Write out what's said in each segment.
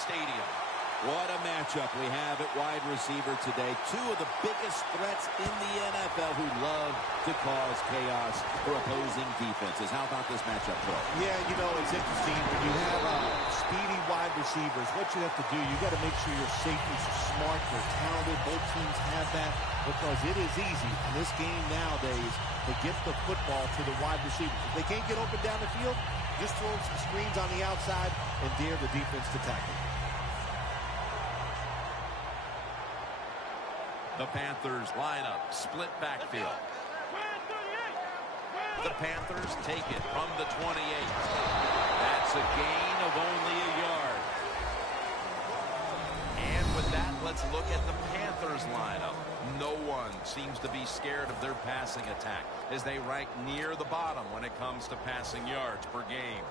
stadium. What a matchup we have at wide receiver today. Two of the biggest threats in the NFL who love to cause chaos for opposing defenses. How about this matchup, Joe? Yeah, you know, it's interesting. When you have speedy wide receivers, what you have to do, you got to make sure your safeties are smart, they're talented. Both teams have that because it is easy in this game nowadays to get the football to the wide receivers. If they can't get open down the field, just throw some screens on the outside and dare the defense to tackle. The Panthers line up, split backfield. The Panthers take it from the 28. That's a gain of only a yard. And with that, let's look at the Panthers lineup. No one seems to be scared of their passing attack as they rank near the bottom when it comes to passing yards per game.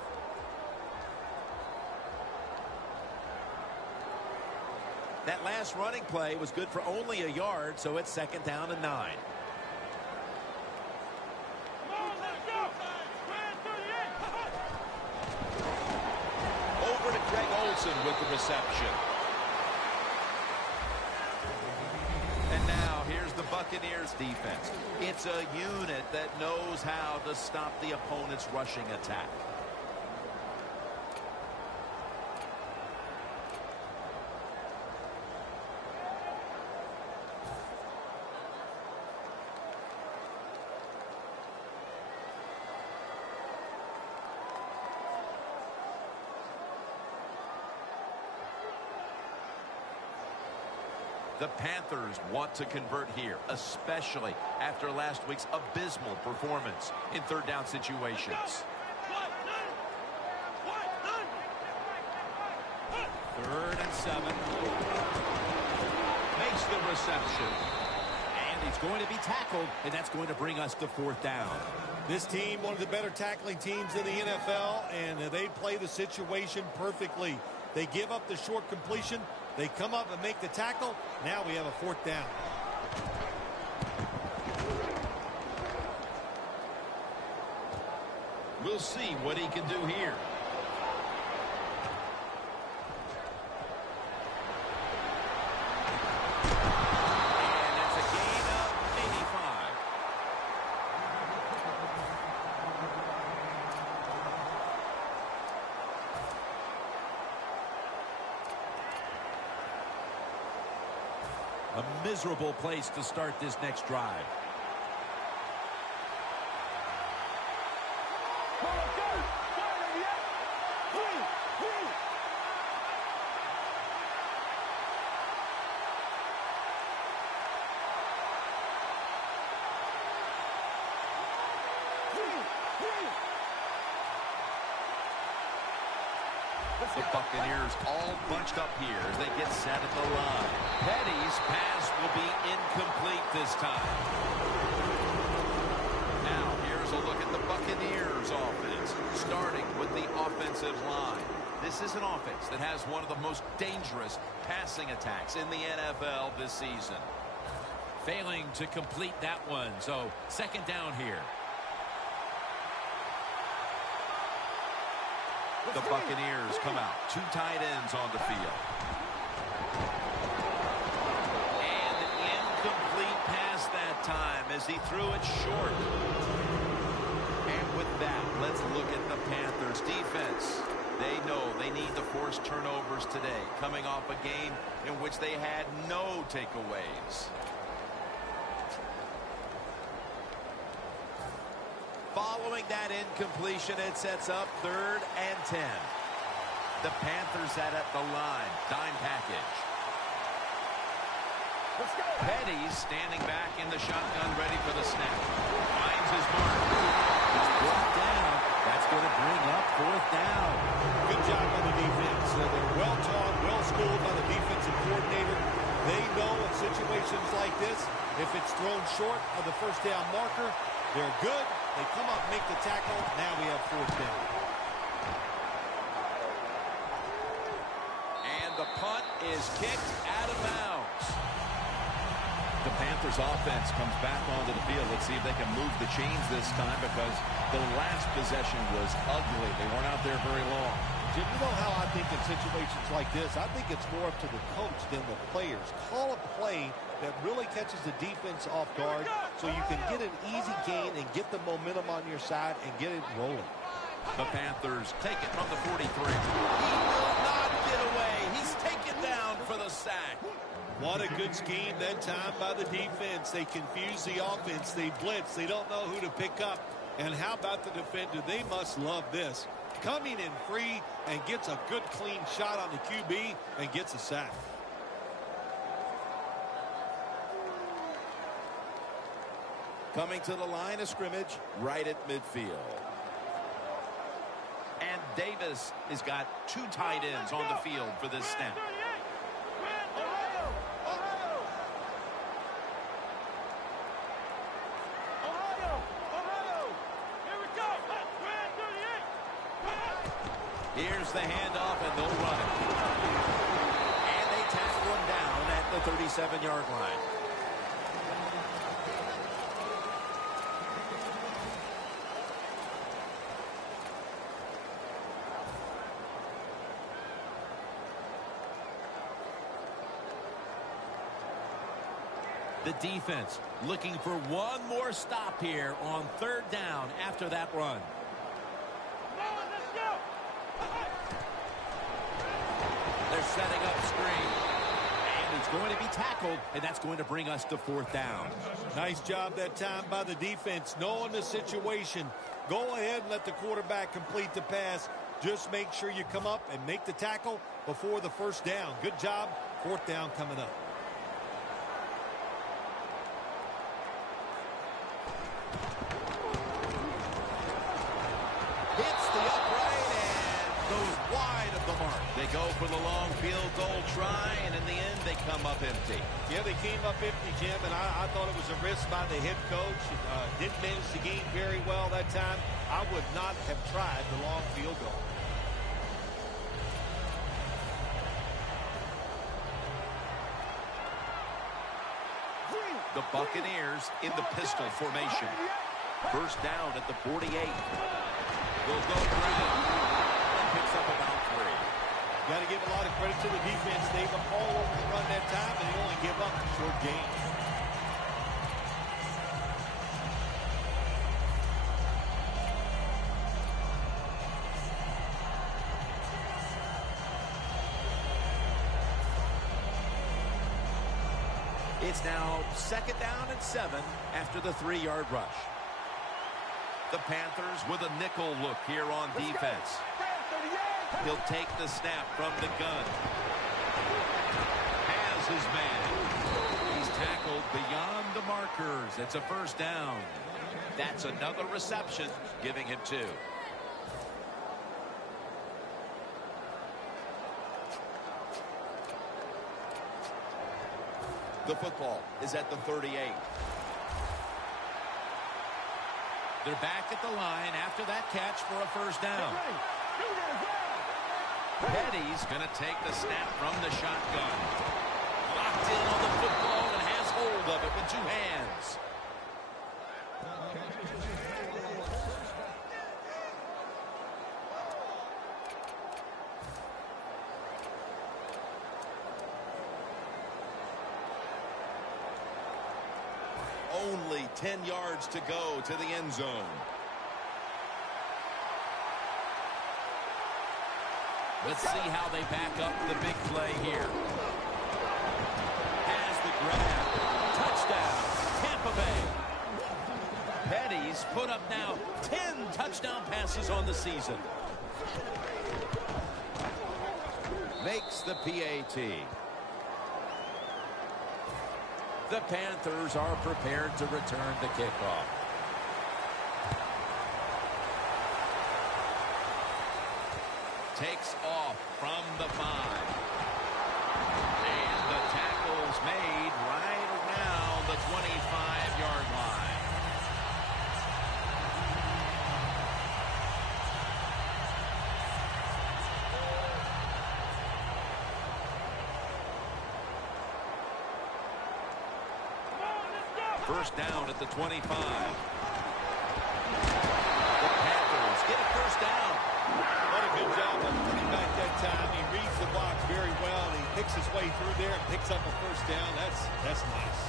That last running play was good for only a yard, so it's 2nd down and 9. Over to Greg Olsen with the reception. And now here's the Buccaneers defense. It's a unit that knows how to stop the opponent's rushing attack. The Panthers want to convert here, especially after last week's abysmal performance in 3rd down situations. 3rd and 7. Makes the reception. And he's going to be tackled, and that's going to bring us to 4th down. This team, one of the better tackling teams in the NFL, and they play the situation perfectly. They give up the short completion. They come up and make the tackle. Now we have a 4th down. We'll see what he can do here. And it's a gain of maybe 5. A miserable place to start this next drive. The Buccaneers all bunched up here as they get set at the line. Petty's pass will be incomplete this time. Now, here's a look at the Buccaneers offense, starting with the offensive line. This is an offense that has one of the most dangerous passing attacks in the NFL this season. Failing to complete that one, so 2nd down here. The Buccaneers come out. 2 tight ends on the field. And incomplete pass that time as he threw it short. And with that, let's look at the Panthers defense. They know they need to force turnovers today, coming off a game in which they had no takeaways. Following that incompletion, it sets up 3rd and 10. The Panthers at the line. Dime package. Let's go. Petty's standing back in the shotgun, ready for the snap. Finds his mark. He's brought down. That's going to bring up 4th down. Good job on the defense. They're well-taught, well-schooled by the defensive coordinator. They know in situations like this, if it's thrown short of the 1st down marker, they're good. They come up, make the tackle. Now we have 4th down. And the punt is kicked out of bounds. The Panthers offense comes back onto the field. Let's see if they can move the chains this time because the last possession was ugly. They weren't out there very long. Jim, you know how I think in situations like this, I think it's more up to the coach than the players. Call a play that really catches the defense off guard so you can get an easy gain and get the momentum on your side and get it rolling. The Panthers take it from the 43. He will not get away. He's taken down for the sack. What a good scheme that time by the defense. They confuse the offense. They blitz. They don't know who to pick up. And how about the defender? They must love this. Coming in free and gets a good clean shot on the QB and gets a sack. Coming to the line of scrimmage right at midfield. And Davis has got two tight ends on the field for this snap. Here's the handoff, and they'll run it. And they tackle him down at the 37-yard line. The defense looking for one more stop here on third down after that run. They're setting up screen. And it's going to be tackled, and that's going to bring us to fourth down. Nice job that time by the defense, knowing the situation. Go ahead and let the quarterback complete the pass. Just make sure you come up and make the tackle before the first down. Good job. Fourth down coming up. Hits the upright and goes wide of the mark. They go for the long field goal try, and in the end, they come up empty. Yeah, they came up empty, Jim, and I thought it was a risk by the head coach. Didn't manage the game very well that time. I would not have tried the long field goal. The Buccaneers in the pistol formation. First down at the 48. Will go ground and picks up about 3. Got to give a lot of credit to the defense. They were all over the run that time, and they only give up a short gain. It's now second down and 7 after the 3-yard rush. The Panthers with a nickel look here on defense. He'll take the snap from the gun. Has his man. He's tackled beyond the markers. It's a first down. That's another reception, giving him 2. The football is at the 38. They're back at the line after that catch for a first down. Petty's going to take the snap from the shotgun. Locked in on the football and has hold of it with 2 hands. Only 10 yards to go to the end zone. Let's see how they back up the big play here. Has the grab. Touchdown, Tampa Bay. Petty's put up now 10 touchdown passes on the season. Makes the PAT. The Panthers are prepared to return the kickoff. Takes off from the 5. And the tackle's made right around the 25-yard line. First down at the 25. The Panthers get a first down. What a good job of running back that time. way through there and picks up a first down. That's nice.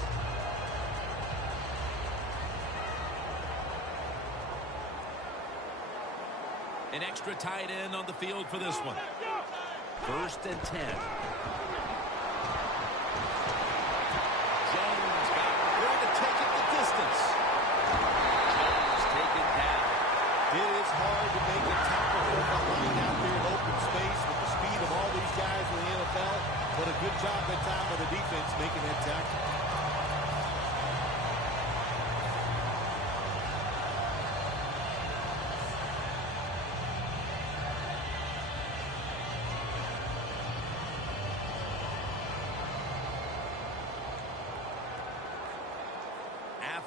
An extra tight end on the field for this one. 1st and 10. Jones got going to take it the distance. Jones taken down. It is hard to make a tackle from behind out there in open space with the speed of all these guys in the NFL, but a good job that time by the defense making that tackle.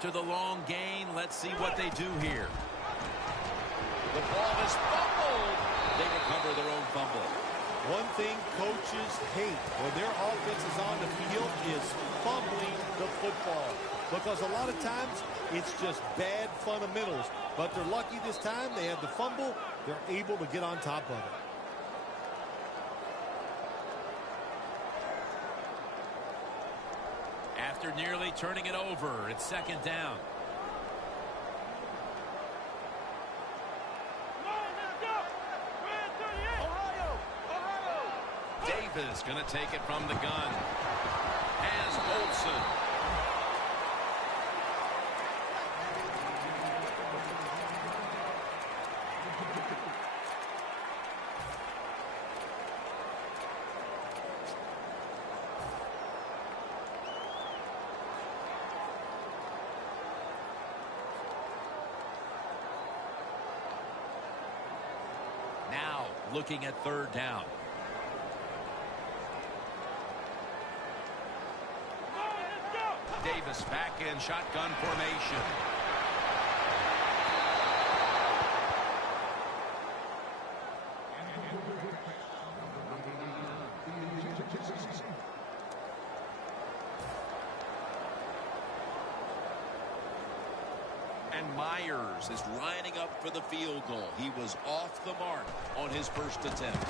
After the long gain, let's see what they do here. The ball is fumbled. They recover their own fumble. One thing coaches hate when their offense is on the field is fumbling the football. Because a lot of times, it's just bad fundamentals. But they're lucky this time. They had the fumble. They're able to get on top of it. After nearly turning it over, it's 2nd down. Davis going to take it from the gun. Has Olsen. Now looking at 3rd down. Davis back in shotgun formation. And Myers is lining up for the field goal. He was off the mark on his first attempt.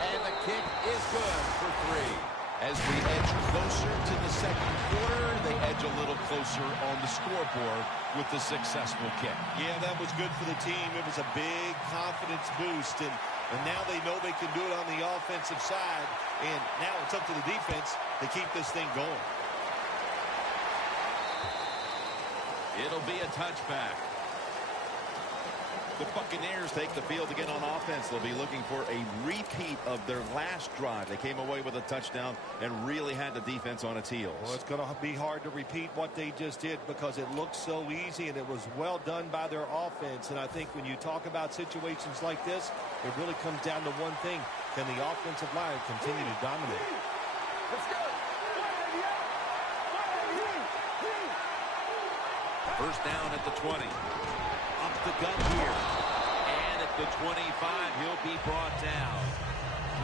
And the kick is good for 3. As we edge closer to the 2nd quarter, they edge a little closer on the scoreboard with the successful kick. Yeah, that was good for the team. It was a big confidence boost, and now they know they can do it on the offensive side, and now it's up to the defense to keep this thing going. It'll be a touchback. The Buccaneers take the field again on offense. They'll be looking for a repeat of their last drive. They came away with a touchdown and really had the defense on its heels. Well, it's going to be hard to repeat what they just did because it looked so easy and it was well done by their offense. And I think when you talk about situations like this, it really comes down to one thing. Can the offensive line continue to dominate? Let's go. 1st down at the 20. Up the gun here. And at the 25, he'll be brought down.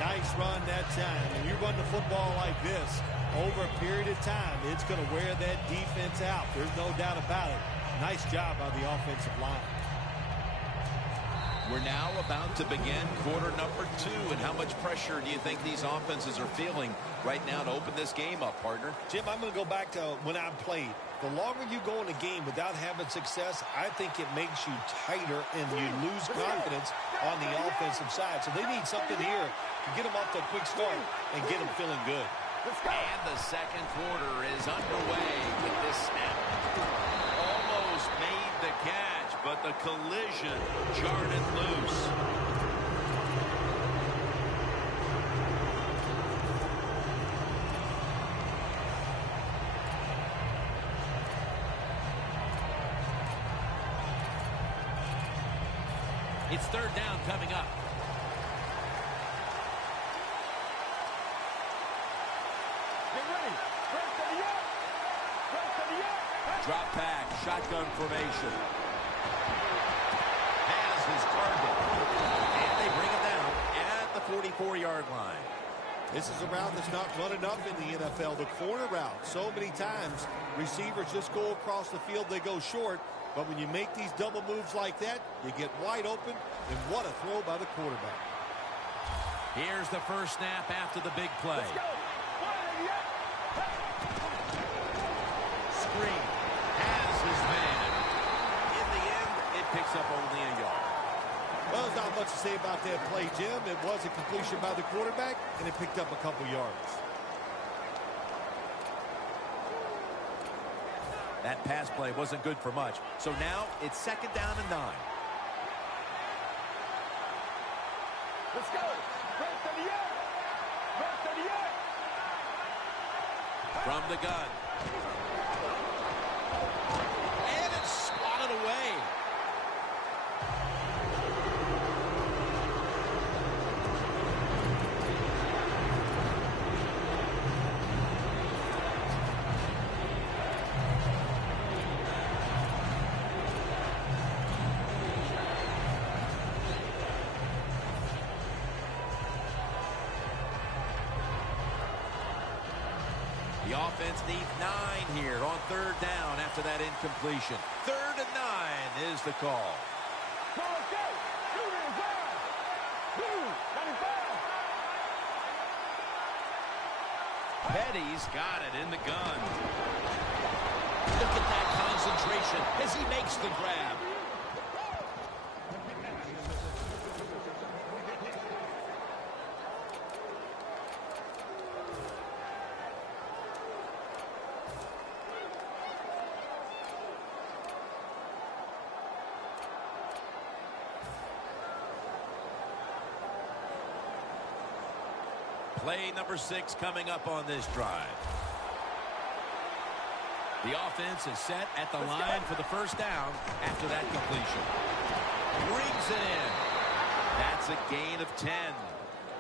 Nice run that time. When you run the football like this, over a period of time, it's going to wear that defense out. There's no doubt about it. Nice job by the offensive line. We're now about to begin quarter number 2. And how much pressure do you think these offenses are feeling right now to open this game up, partner? Jim, I'm going to go back to when I played. The longer you go in a game without having success, I think it makes you tighter and you lose confidence on the offensive side. So they need something here to get them off to a quick start and get them feeling good. And the 2nd quarter is underway with this snap. Almost made the catch, but the collision jarred it loose. It's 3rd down coming up. Get ready. First to the yard. First to the yard. Drop back, shotgun formation. Has his target. And they bring him down at the 44-yard line. This is a route that's not run enough in the NFL, the corner route. So many times, receivers just go across the field, they go short. But when you make these double moves like that, you get wide open, and what a throw by the quarterback. Here's the first snap after the big play. Let's go. Screen has his man. In the end, it picks up only a yard. Well, there's not much to say about that play, Jim. It was a completion by the quarterback, and it picked up a couple yards. That pass play wasn't good for much. So now it's 2nd down and 9. Let's go. Break 38. Break 38. From the gun. And it's swatted away. The offense needs 9 here on 3rd down after that incompletion. 3rd and 9 is the call. Go, let's go. Shoot it, drive. Boom. 95. Petty's got it in the gun. Look at that concentration as he makes the grab. Play number 6 coming up on this drive. The offense is set at the line for the first down after that completion. Brings it in. That's a gain of 10.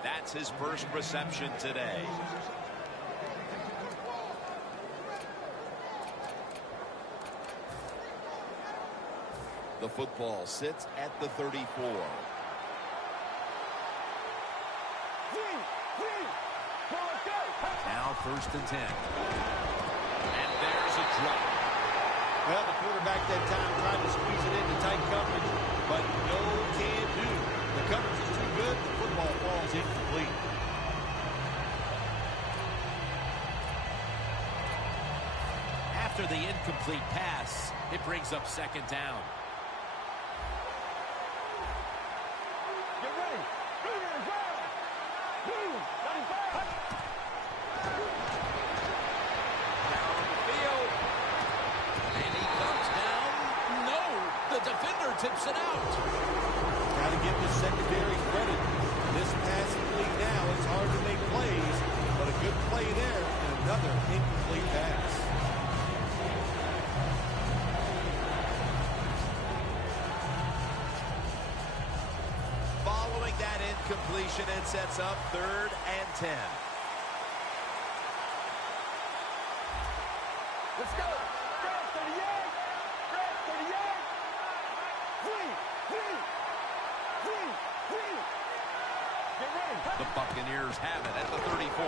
That's his first reception today. The football sits at the 34. Now 1st and 10. And there's a drop. Well, the quarterback that time tried to squeeze it into tight coverage, but no can do. The coverage is too good. The football falls incomplete. After the incomplete pass, it brings up 2nd down. Get ready. Boom, drive. Boom. 95. Down the field. And he comes down. No, the defender tips it out. Got to give the secondary credit. This passing league now, it's hard to make plays, but a good play there and another incomplete pass. Following that incompletion, it sets up 3rd and 10. Let's go. Grab 38. Grab 38. Get ready. The Buccaneers have it at the 34.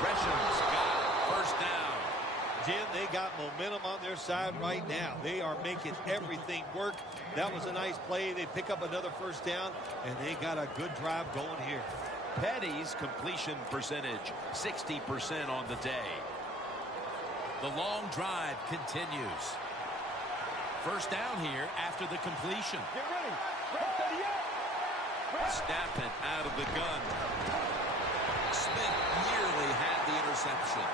Gresham's got it. 1st down. Jim, they got momentum on their side right now. They are making everything work. That was a nice play. They pick up another 1st down, and they got a good drive going here. Petty's completion percentage, 60% on the day. The long drive continues. 1st down here after the completion. Get ready. Grab 38. Snap it out of the gun. Smith nearly had the interception.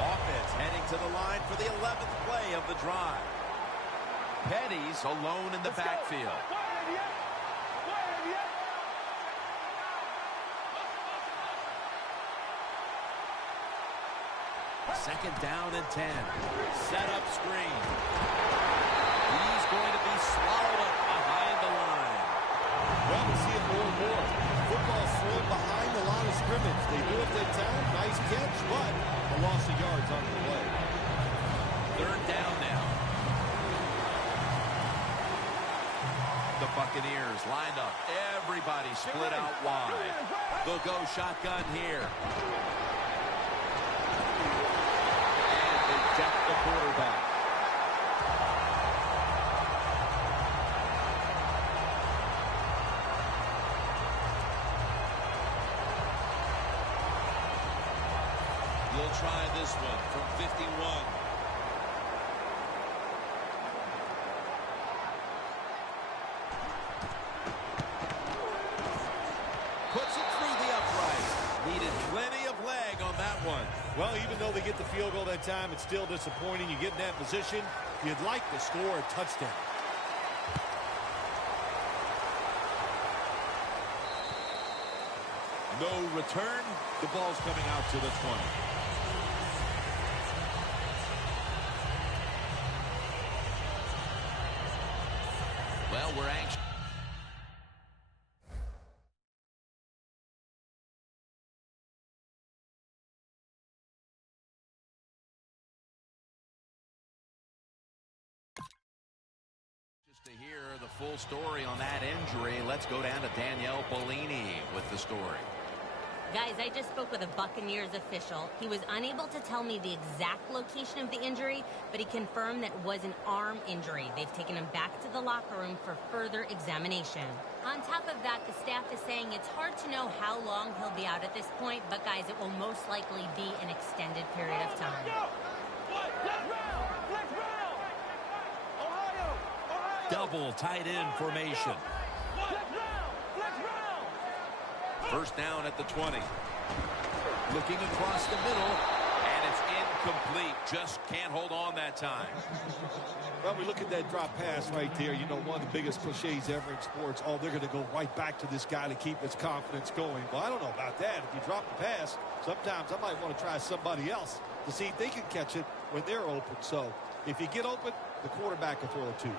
Offense heading to the line for the 11th play of the drive. Petty's alone in the backfield. 2nd down and 10. Set up screen. He's going to be swallowed up behind the line. Well, we see it more and more. Football's thrown behind the line of scrimmage. They do it that time. Nice catch, but a loss of yards on the play. 3rd down now. The Buccaneers lined up. Everybody split out wide. They'll go shotgun here. We'll try this one from 51. Puts it through the upright. Needed plenty of leg on that one. Well, even though they get the field goal that time, it's still disappointing. You get in that position, you'd like to score a touchdown. No return. The ball's coming out to the 20. Well, we're anxious. Just to hear the full story on that injury, let's go down to Danielle Bellini with the story. Guys, I just spoke with a Buccaneers official. He was unable to tell me the exact location of the injury, but he confirmed that it was an arm injury. They've taken him back to the locker room for further examination. On top of that, the staff is saying it's hard to know how long he'll be out at this point, but guys, it will most likely be an extended period of time. Double tight end formation. First down at the 20. Looking across the middle. And it's incomplete. Just can't hold on that time. Well, we look at that drop pass right there. You know, one of the biggest cliches ever in sports. Oh, they're going to go right back to this guy to keep his confidence going. Well, I don't know about that. If you drop the pass, sometimes I might want to try somebody else to see if they can catch it when they're open. So if you get open, the quarterback will throw it to you.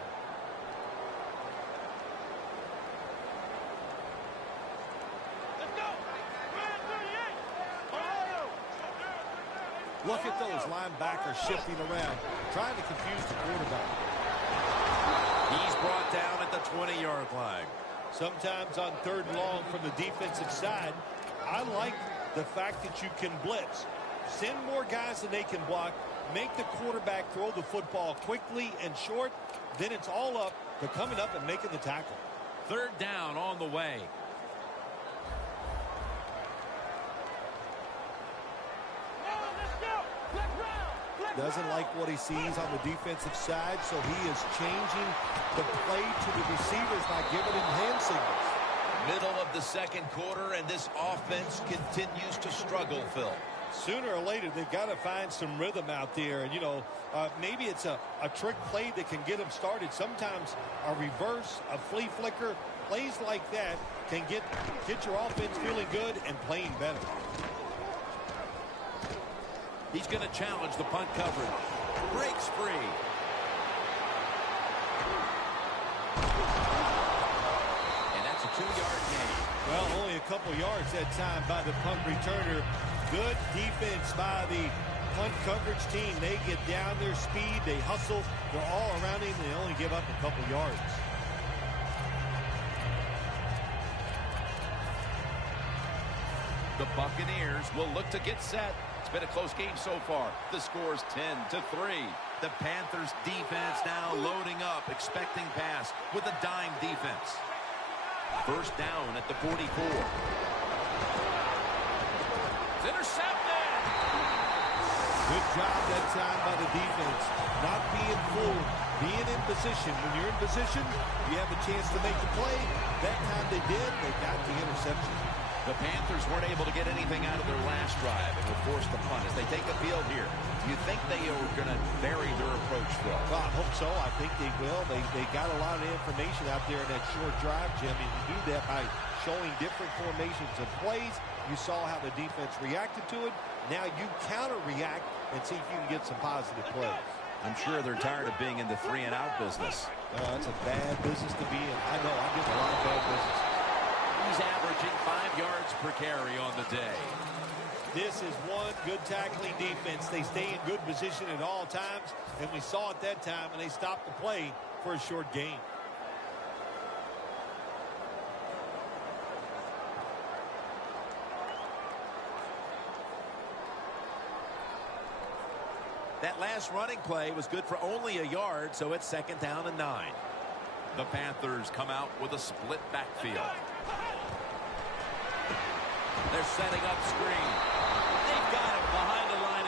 Look at those linebackers shifting around, trying to confuse the quarterback. He's brought down at the 20-yard line. Sometimes on 3rd and long from the defensive side, I like the fact that you can blitz. Send more guys than they can block. Make the quarterback throw the football quickly and short. Then it's all up to coming up and making the tackle. 3rd down on the way. Doesn't like what he sees on the defensive side, so he is changing the play to the receivers by giving him hand signals. Middle of the 2nd quarter, and this offense continues to struggle, Phil. Sooner or later, they've got to find some rhythm out there. And, you know, maybe it's a trick play that can get them started. Sometimes a reverse, a flea flicker, plays like that can get your offense feeling good and playing better. He's going to challenge the punt coverage. Breaks free. And that's a 2-yard gain. Well, only a couple yards that time by the punt returner. Good defense by the punt coverage team. They get down their speed. They hustle. They're all around him. They only give up a couple yards. The Buccaneers will look to get set. It's been a close game so far. The score's 10-3. The Panthers defense now loading up, expecting pass with a dime defense. First down at the 44. It's intercepted. Good job that time by the defense. Not being fooled, being in position. When you're in position, you have a chance to make the play. That time they did. They got the interception. The Panthers weren't able to get anything out of their last drive and were forced to punt. As they take the field here, do you think they are going to vary their approach, Phil? Well, I hope so. I think they will. They got a lot of information out there in that short drive, Jim, and you do that by showing different formations of plays. You saw how the defense reacted to it. Now you counter-react and see if you can get some positive plays. I'm sure they're tired of being in the 3-and-out business. That's a bad business to be in. I know. I'm getting a lot of bad business. He's averaging 5 yards per carry on the day. This is one good tackling defense. They stay in good position at all times, and we saw it that time, and they stopped the play for a short gain. That last running play was good for only a yard, so it's 2nd down and 9. The Panthers come out with a split backfield. They're setting up screen. They've got him behind the line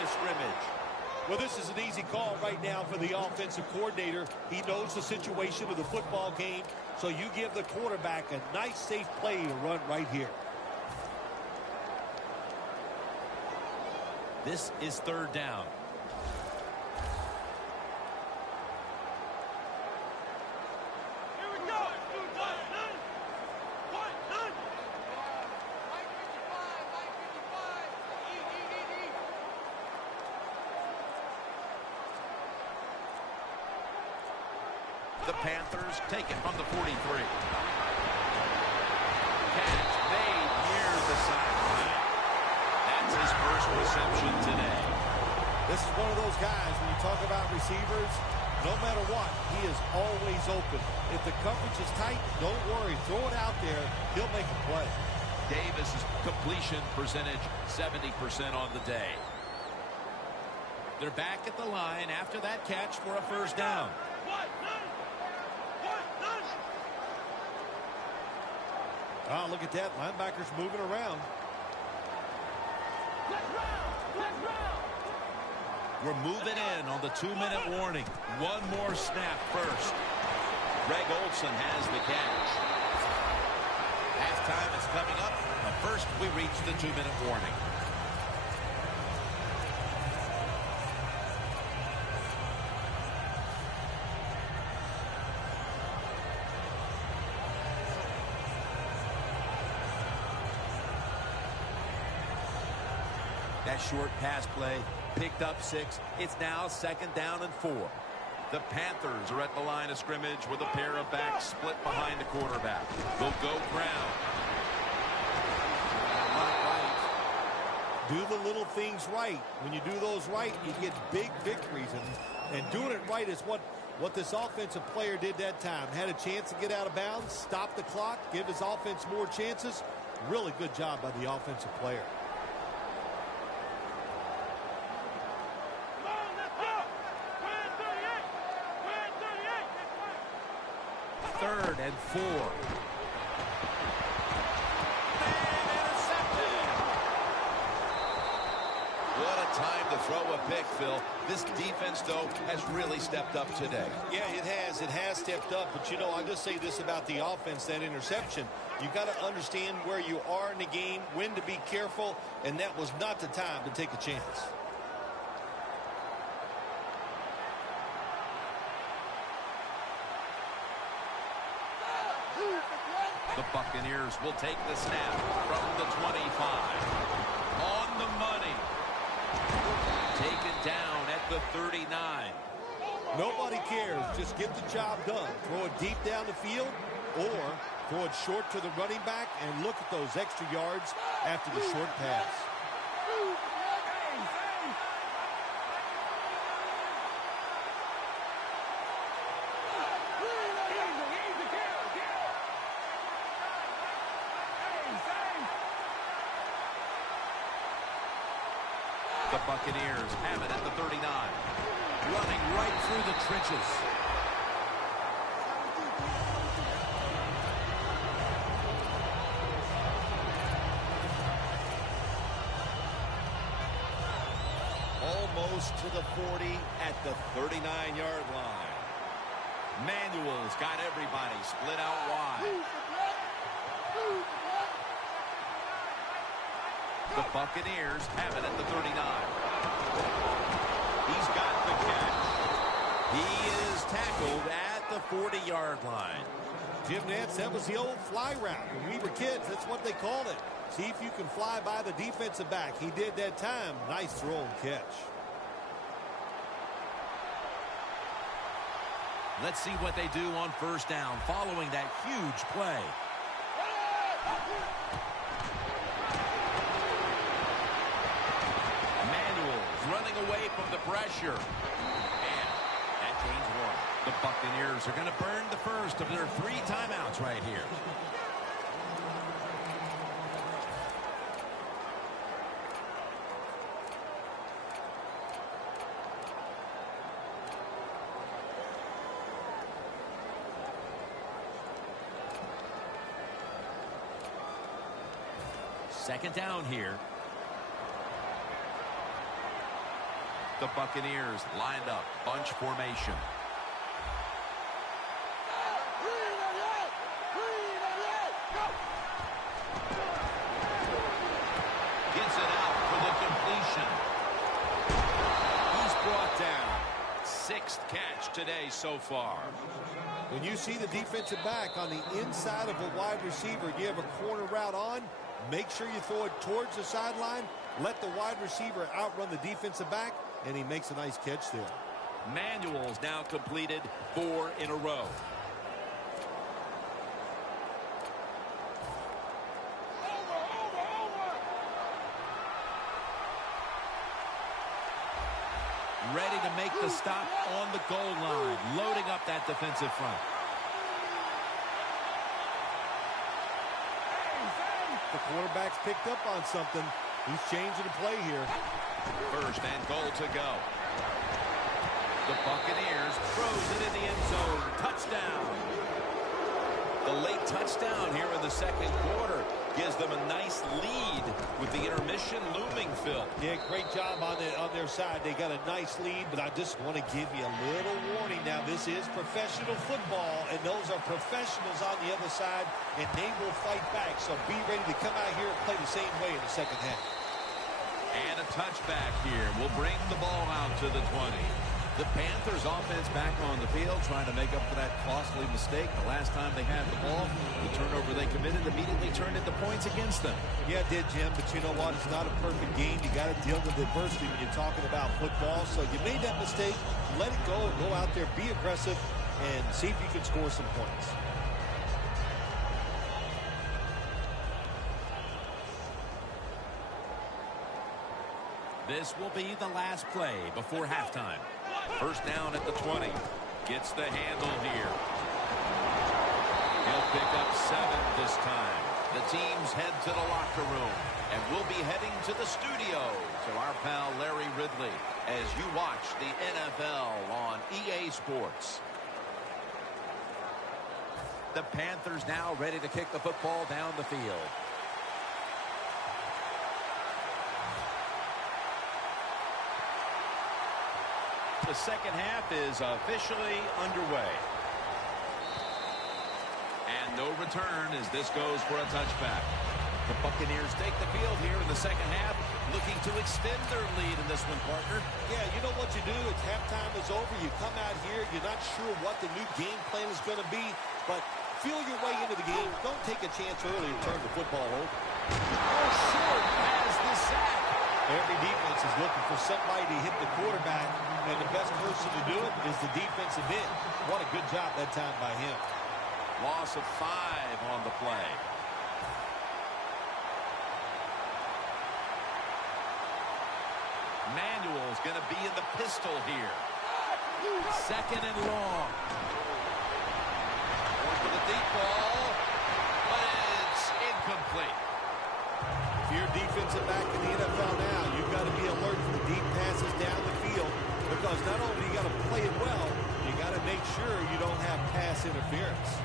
Well, this is an easy call right now for the offensive coordinator. He knows the situation of the football game, so you give the quarterback a nice, safe play to run right here. This is third down. The Panthers take it from the 43. Catch made near the sideline. That's his first reception today. This is one of those guys, when you talk about receivers, no matter what, he is always open. If the coverage is tight, don't worry. Throw it out there. He'll make a play. Davis's completion percentage, 70% on the day. They're back at the line after that catch for a first down. Oh, look at that. Linebackers moving around. We're moving in on the 2-minute warning. One more snap first. Greg Olsen has the catch. Halftime is coming up, but first we reach the 2-minute warning. That short pass play picked up 6. It's now 2nd down and 4. The Panthers are at the line of scrimmage with a pair of backs split behind the quarterback. They'll go ground. Do the little things right. When you do those right, you get big victories. And doing it right is what this offensive player did that time. Had a chance to get out of bounds, stop the clock, give his offense more chances. Really good job by the offensive player. Third and 4. What a time to throw a pick, Phil. This defense, though, has really stepped up today. Yeah, it has. It has stepped up. But, you know, I'll just say this about the offense, that interception. You got to understand where you are in the game, when to be careful, and that was not the time to take a chance. The Buccaneers will take the snap from the 25. On the money. Taken down at the 39. Nobody cares. Just get the job done. Throw it deep down the field or throw it short to the running back and look at those extra yards after the short pass. The Buccaneers have it at the 39. Running right through the trenches. Almost to the 40 at the 39-yard line. Manuel's got everybody split out wide. The Buccaneers have it at the 39. He's got the catch. He is tackled at the 40-yard line. Jim Nantz, that was the old fly route. When we were kids, that's what they called it. See if you can fly by the defensive back. He did that time. Nice throw and catch. Let's see what they do on first down following that huge play. Running away from the pressure. And that gains 1. The Buccaneers are going to burn the first of their 3 timeouts right here. Second down here. The Buccaneers lined up, bunch formation. Gets it out for the completion. He's brought down. 6th catch today so far. When you see the defensive back on the inside of a wide receiver, you have a corner route on, make sure you throw it towards the sideline, let the wide receiver outrun the defensive back, and he makes a nice catch there. Manuel's now completed 4 in a row. Ready to make the stop on the goal line, loading up that defensive front. The quarterback's picked up on something. He's changing the play here. 1st and goal to go. The Buccaneers throws it in the end zone. Touchdown. The late touchdown here in the 2nd quarter gives them a nice lead with the intermission looming, Phil. Yeah, great job on their side. They got a nice lead, but I just want to give you a little warning now. This is professional football, and those are professionals on the other side, and they will fight back. So be ready to come out here and play the same way in the 2nd half. And a touchback here will bring the ball out to the 20. The Panthers offense back on the field trying to make up for that costly mistake. The last time they had the ball, the turnover they committed immediately turned into points against them. Yeah, it did, Jim, but you know what? It's not a perfect game. You got to deal with adversity when you're talking about football. So you made that mistake, let it go, and go out there, be aggressive, and see if you can score some points. This will be the last play before halftime. 1st down at the 20. Gets the handle here. He'll pick up 7 this time. The teams head to the locker room, and we'll be heading to the studio to our pal Larry Ridley as you watch the NFL on EA Sports. The Panthers now ready to kick the football down the field. The 2nd half is officially underway. And no return as this goes for a touchback. The Buccaneers take the field here in the 2nd half, looking to extend their lead in this one, partner. Yeah, you know what you do? It's halftime is over. You come out here. You're not sure what the new game plan is going to be, but feel your way into the game. Don't take a chance early and turn the football over. Oh, short has the sack. Every defense is looking for somebody to hit the quarterback, and the best person to do it is the defensive end. What a good job that time by him. Loss of 5 on the play. Manuel's going to be in the pistol here. 2nd and long. Going for the deep ball, but it's incomplete. If you're a defensive back in the NFL now, you've got to be alert for the deep passes down the field, because not only do you got to play it well, you got to make sure you don't have pass interference.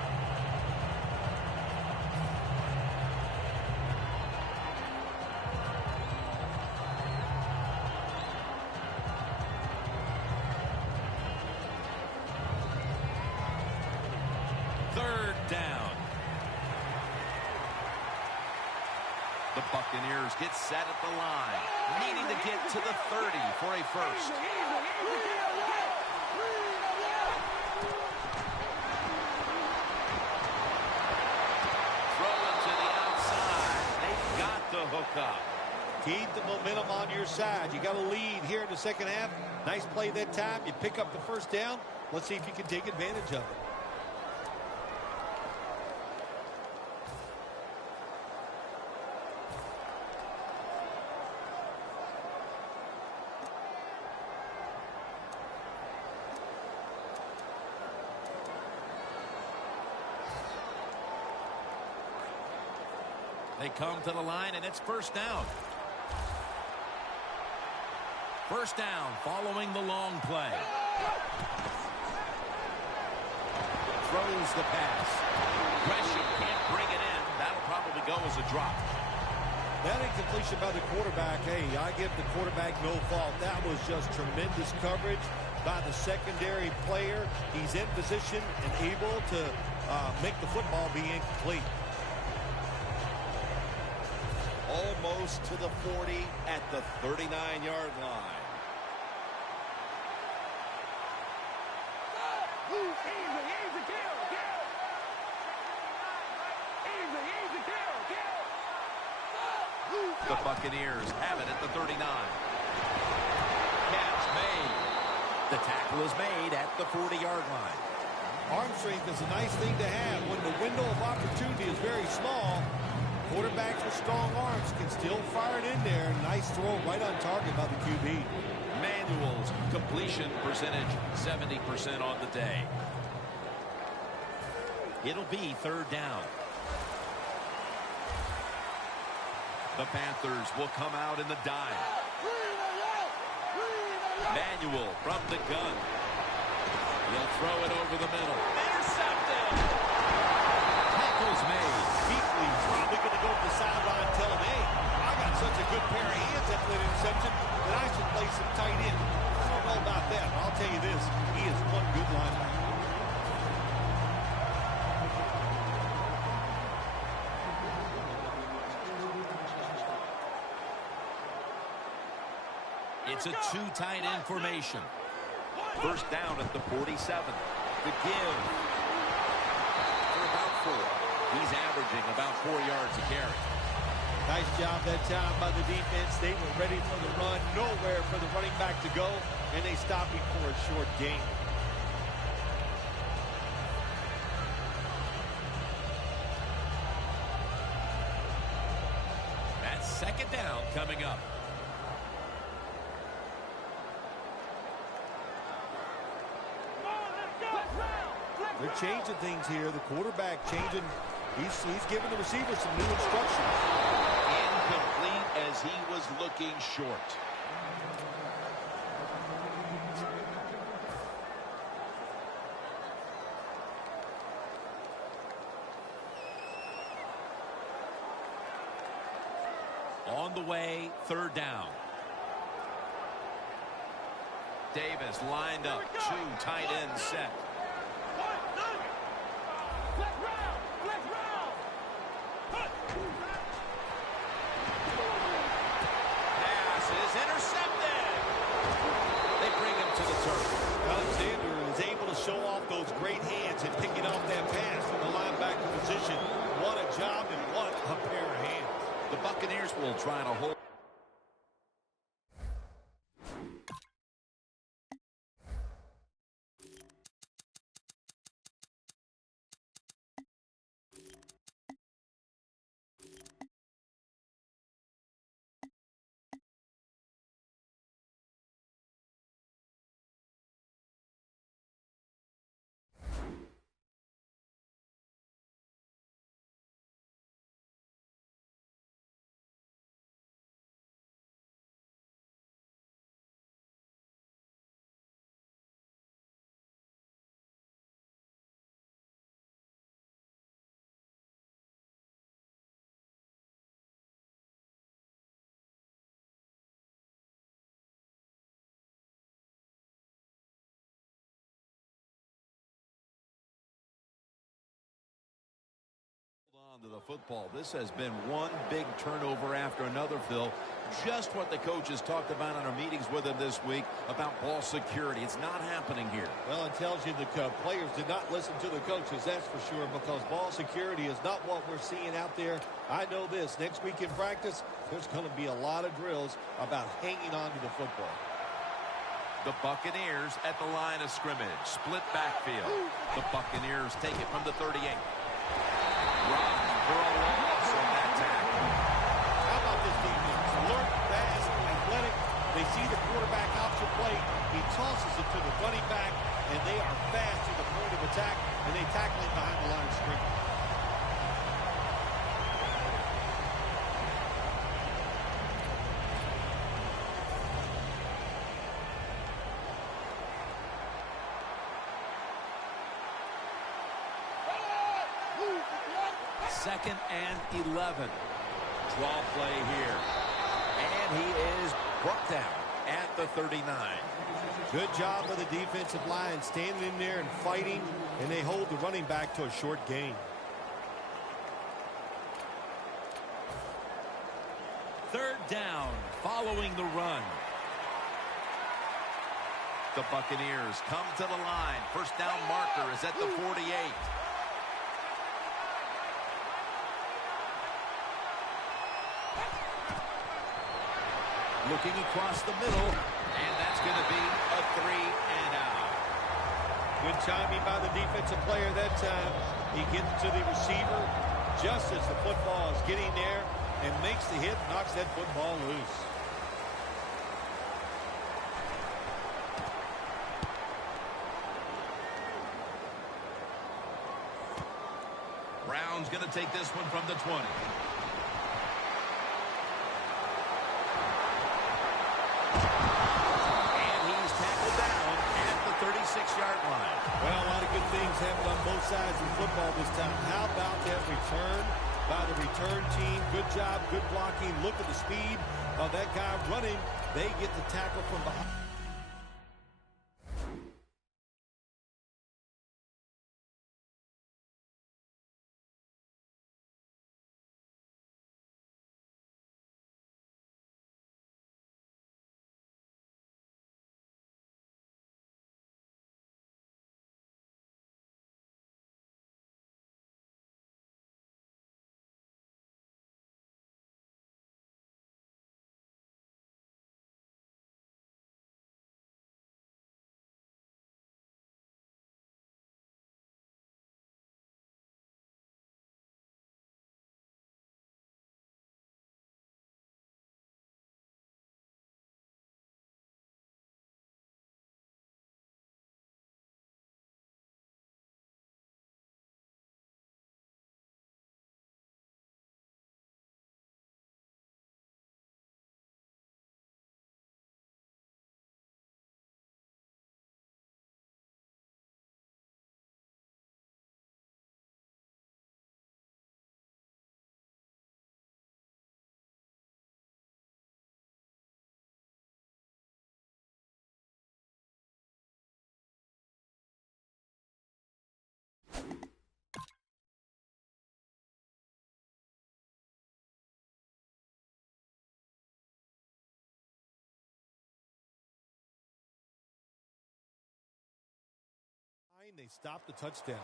The Buccaneers get set at the line, needing to get to the 30 for a first. Throw it to the outside. They got the hook up. Keep the momentum on your side. You got a lead here in the 2nd half. Nice play that time. You pick up the 1st down. Let's see if you can take advantage of it. They come to the line, and it's 1st down. 1st down following the long play. Throws the pass. Gresham can't bring it in. That'll probably go as a drop. That incompletion by the quarterback, hey, I give the quarterback no fault. That was just tremendous coverage by the secondary player. He's in position and able to make the football be incomplete. Almost to the 40 at the 39-yard line. The Buccaneers have it at the 39. Catch made. The tackle is made at the 40-yard line. Arm strength is a nice thing to have. When the window of opportunity is very small, quarterbacks with strong arms can still fire it in there. Nice throw right on target by the QB. Manuel's completion percentage 70% on the day. It'll be third down. The Panthers will come out in the dime. Manuel from the gun. He'll throw it over the middle. Intercepted. Tackle's made. Beasley's probably going to go to the sideline and tell him, hey, I got such a good pair of hands after that interception that I should play some tight end. I don't know about that, but I'll tell you this. He is one good linebacker. It's a two tight end formation. First down at the 47. The give for about 4. He's averaging about 4 yards a carry. Nice job that time by the defense. They were ready for the run. Nowhere for the running back to go, and they stopped him for a short gain. That's second down coming up. They're changing things here. The quarterback changing. He's giving the receiver some new instructions. Incomplete as he was looking short. On the way, third down. Davis lined up, two tight ends set. Pass is intercepted. They bring him to the turf. Alexander is able to show off those great hands and picking off that pass from the linebacker position. What a job and what a pair of hands. The Buccaneers will try to hold. To the football. This has been one big turnover after another, Phil. Just what the coaches talked about in our meetings with him this week about ball security. It's not happening here. Well, it tells you the players did not listen to the coaches, that's for sure, because ball security is not what we're seeing out there. I know this. Next week in practice, there's going to be a lot of drills about hanging on to the football. The Buccaneers at the line of scrimmage. Split backfield. The Buccaneers take it from the 38. Rob for a loss on that tackle. How about this defense? Alert, fast, athletic. They see the quarterback option play. He tosses it to the running back, and they are fast to the point of attack, and they tackle him behind the line of scrimmage. Second and 11. Draw play here. And he is brought down at the 39. Good job by the defensive line, standing in there and fighting, and they hold the running back to a short gain. Third down, following the run. The Buccaneers come to the line. First down marker is at the 48. Looking across the middle, and that's going to be a 3 and out. Good timing by the defensive player that time. He gets to the receiver just as the football is getting there and makes the hit, knocks that football loose. Brown's going to take this one from the 20. And he's tackled down at the 36-yard line. Well, a lot of good things happened on both sides of football this time. How about that return by the return team? Good job, good blocking. Look at the speed of that guy running. They get the tackle from behind. They stop the touchdown.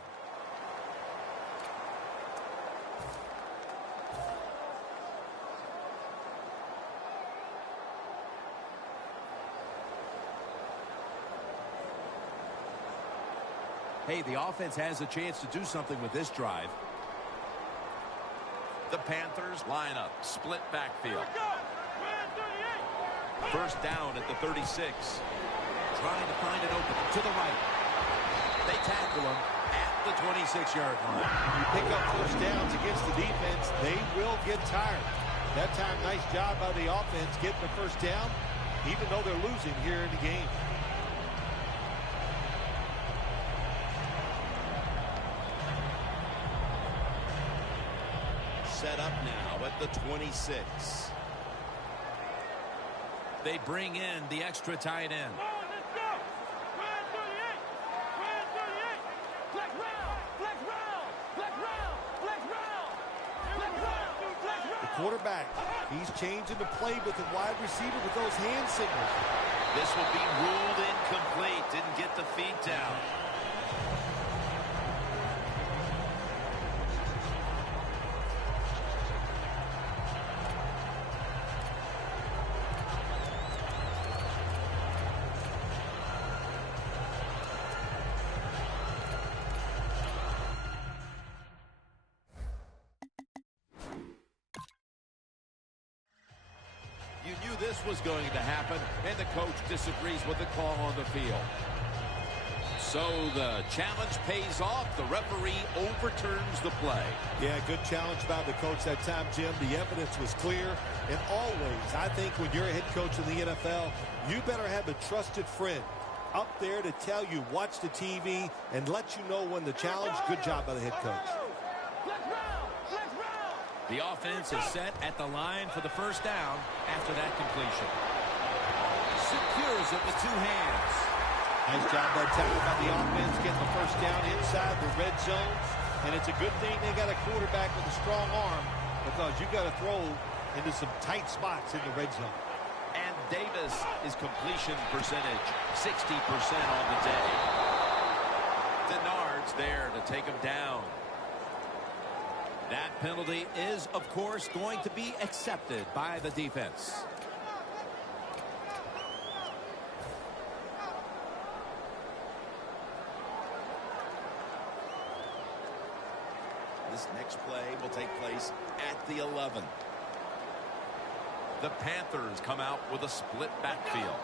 Hey, the offense has a chance to do something with this drive. The Panthers line up, split backfield. First down at the 36. Trying to find an opening to the right. They tackle him at the 26-yard line. You pick up first downs against the defense, they will get tired. That time, nice job by the offense getting the first down, even though they're losing here in the game. Set up now at the 26. They bring in the extra tight end. Quarterback, he's changing the play with the wide receiver with those hand signals. This will be ruled incomplete. Didn't get the feet down. You knew this was going to happen, and the coach disagrees with the call on the field. So the challenge pays off. The referee overturns the play. Yeah, good challenge by the coach that time, Jim. The evidence was clear. And always, I think when you're a head coach in the NFL, you better have a trusted friend up there to tell you, watch the TV, and let you know when the challenge. Good job by the head coach. The offense is set at the line for the first down after that completion. Secures it with two hands. Nice job that time by the offense getting the first down inside the red zone. And it's a good thing they got a quarterback with a strong arm, because you got to throw into some tight spots in the red zone. And Davis is completion percentage 60% on the day. Denard's there to take him down. That penalty is, of course, going to be accepted by the defense. This next play will take place at the 11. The Panthers come out with a split backfield.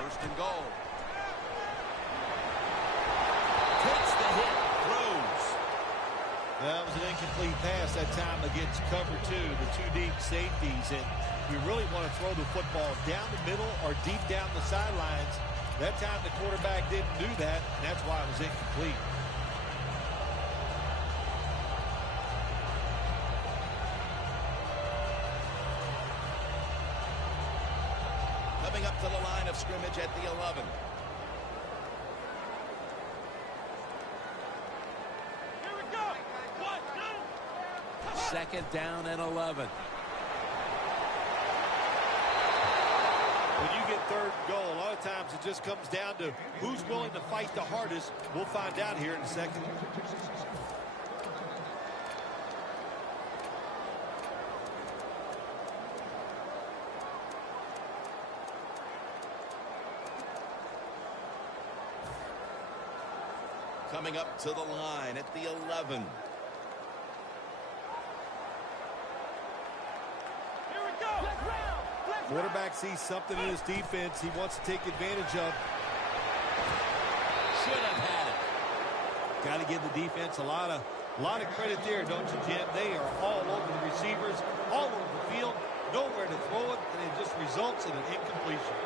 First and goal. Takes the hit. Throws. That was an incomplete pass that time against cover two, the two deep safeties. And you really want to throw the football down the middle or deep down the sidelines. That time the quarterback didn't do that, and that's why it was incomplete. Coming up to the line of scrimmage at the 11. Here we go. 1, 2. Second down and 11. When you get third and goal, a lot of times it just comes down to who's willing to fight the hardest. We'll find out here in a second. Coming up to the line at the 11. Here we go. Quarterback sees something in his defense he wants to take advantage of. Should have had it. Got to give the defense a lot of credit there, don't you, Jim? They are all over the receivers, all over the field, nowhere to throw it, and it just results in an incompletion.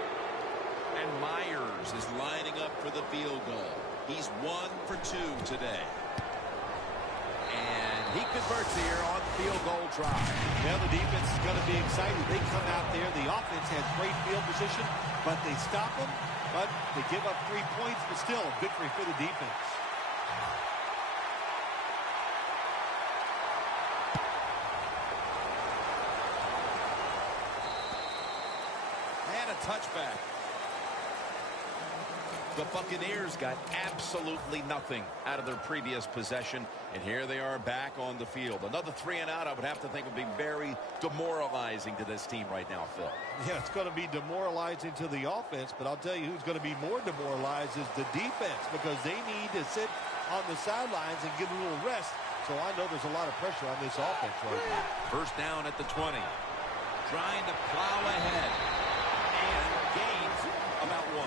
And Myers is lining up for the field goal. He's 1 for 2 today. And he converts here on the field goal try. Now the defense is going to be excited. They come out there. The offense has great field position, but they stop them. But they give up 3 points, but still a victory for the defense. And a touchback. The Buccaneers got absolutely nothing out of their previous possession, and here they are back on the field. Another 3 and out, I would have to think, would be very demoralizing to this team right now, Phil. Yeah, it's going to be demoralizing to the offense, but I'll tell you who's going to be more demoralized is the defense, because they need to sit on the sidelines and get a little rest. So I know there's a lot of pressure on this offense right now. First down at the 20. Trying to plow ahead. And gains about 1.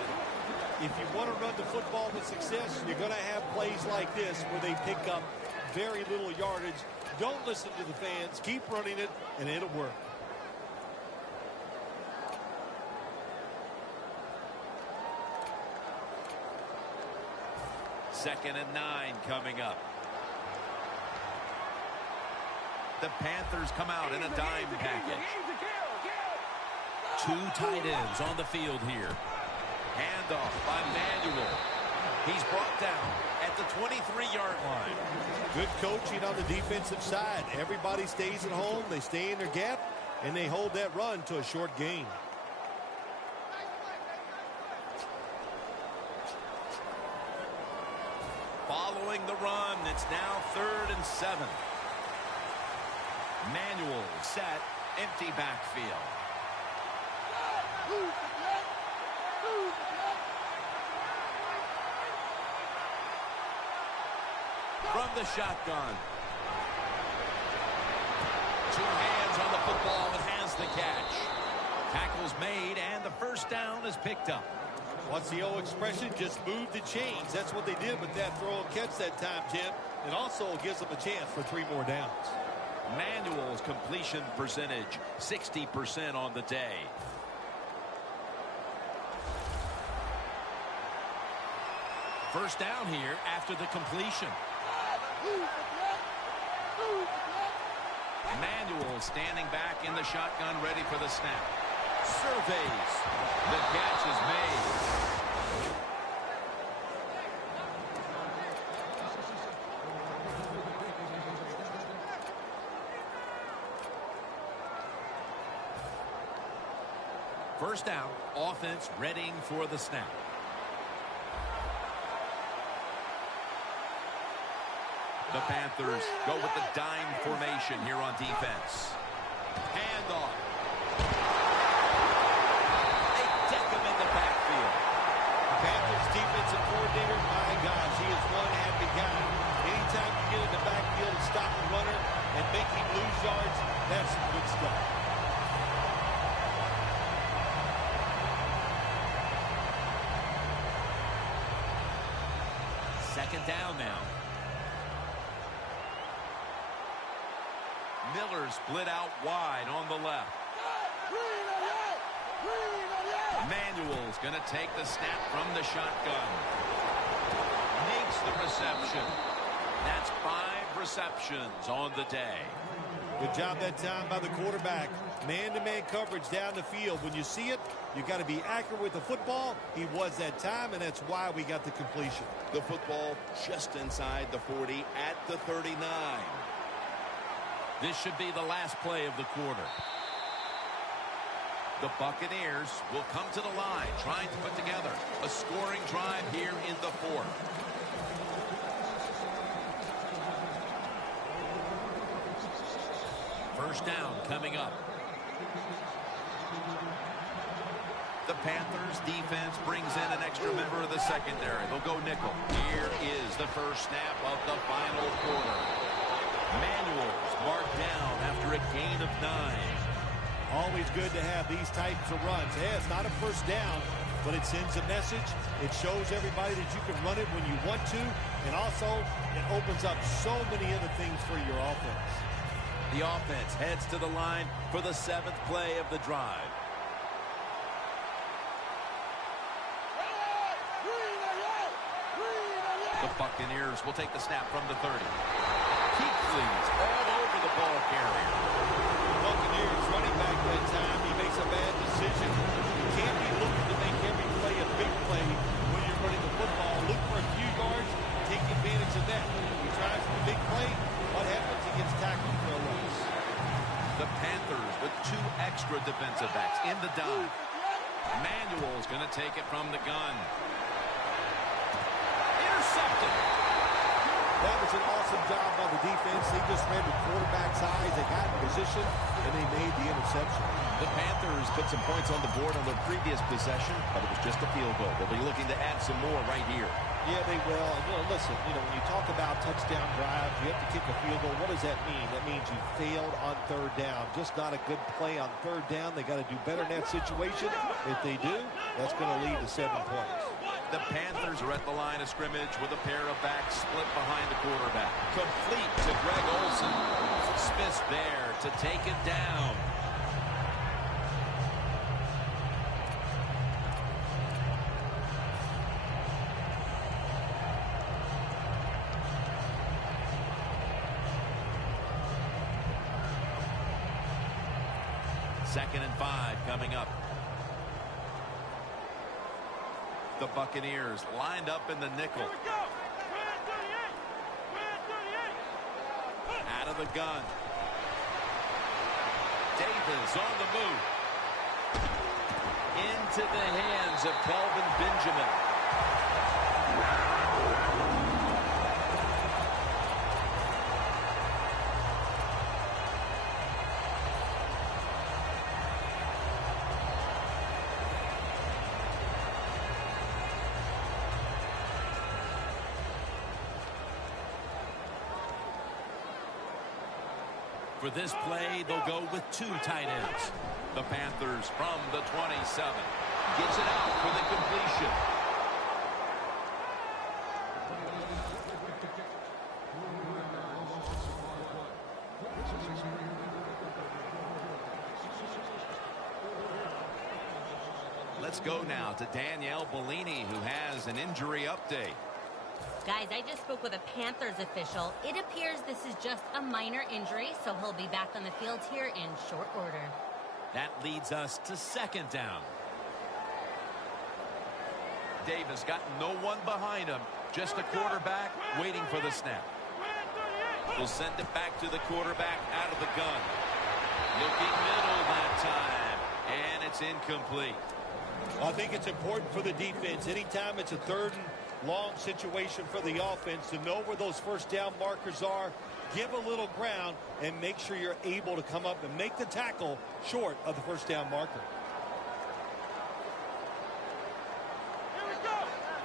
If you want to run the football with success, you're going to have plays like this where they pick up very little yardage. Don't listen to the fans. Keep running it, and it'll work. Second and 9 coming up. The Panthers come out in a dime package. 2 tight ends on the field here. Handoff by Manuel. He's brought down at the 23-yard line. Good coaching on the defensive side. Everybody stays at home. They stay in their gap, and they hold that run to a short gain. Following the run, it's now 3rd and 7. Manuel set, empty backfield. From the shotgun. 2 hands on the football and has the catch. Tackle's made and the first down is picked up. What's the old expression? Just move the chains. That's what they did with that throw and catch that time, Jim. It also gives them a chance for 3 more downs. Manuel's completion percentage, 60% on the day. First down here after the completion. Manuel standing back in the shotgun, ready for the snap. Surveys. The catch is made. First down, offense readying for the snap. The Panthers go with the dime formation here on defense. Handoff. They deck him in the backfield. Panthers defensive coordinator, my gosh, he is one happy guy. Anytime you get in the backfield and stop the runner and make him lose yards, that's some good stuff. Second down now. Miller split out wide on the left. Manuel's going to take the snap from the shotgun. Makes the reception. That's 5 receptions on the day. Good job that time by the quarterback. Man-to-man coverage down the field. When you see it, you got to be accurate with the football. He was that time, and that's why we got the completion. The football just inside the 40 at the 39. This should be the last play of the quarter. The Buccaneers will come to the line, trying to put together a scoring drive here in the 4th. First down coming up. The Panthers defense brings in an extra member of the secondary. They'll go nickel. Here is the first snap of the final quarter. Manuel's marked down after a gain of 9. Always good to have these types of runs. Yeah, it's not a first down, but it sends a message. It shows everybody that you can run it when you want to, and also it opens up so many other things for your offense. The offense heads to the line for the 7th play of the drive. The Buccaneers will take the snap from the 30. Keekly's all over the ball carrier. Buccaneers running back that time. He makes a bad decision. You can't be looking to make every play a big play when you're running the football. Look for a few yards, take advantage of that. He tries for the big play. What happens? He gets tackled for a loss. The Panthers with 2 extra defensive backs in the dive. Manuel's going to take it from the gun. Intercepted. That was an awesome job by the defense. They just ran the quarterback's eyes. They got in position, and they made the interception. The Panthers put some points on the board on their previous possession, but it was just a field goal. They'll be looking to add some more right here. Yeah, they will. And, listen, when you talk about touchdown drives, you have to kick a field goal. What does that mean? That means you failed on 3rd down. Just not a good play on 3rd down. They got to do better in that situation. If they do, that's going to lead to 7 points. The Panthers are at the line of scrimmage with a pair of backs split behind the quarterback. Complete to Greg Olsen. Smith's there to take it down. Second and 5 coming up. The Buccaneers lined up in the nickel. Out of the gun. Davis on the move. Into the hands of Kelvin Benjamin. For this play, they'll go with 2 tight ends. The Panthers from the 27. Gets it out for the completion. Let's go now to Danielle Bellini, who has an injury update. Guys, I just spoke with a Panthers official. It appears this is just a minor injury, so he'll be back on the field here in short order. That leads us to second down. Davis got no one behind him. Just a quarterback waiting for the snap. We'll send it back to the quarterback out of the gun. Looking middle that time. And it's incomplete. Well, I think it's important for the defense. Anytime it's a third and long situation for the offense to know where those first down markers are, give a little ground, and make sure you're able to come up and make the tackle short of the first down marker. Here we go.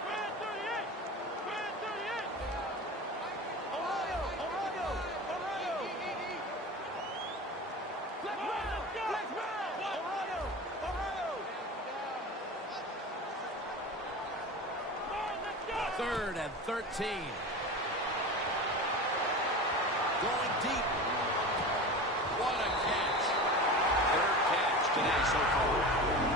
Red 38. Red 38. Ohio. Ohio. Ohio. Let's run. Let's run. Ohio. Ohio. Come on, let's go. 3rd and 13. Going deep. What a catch. 3rd catch today so far.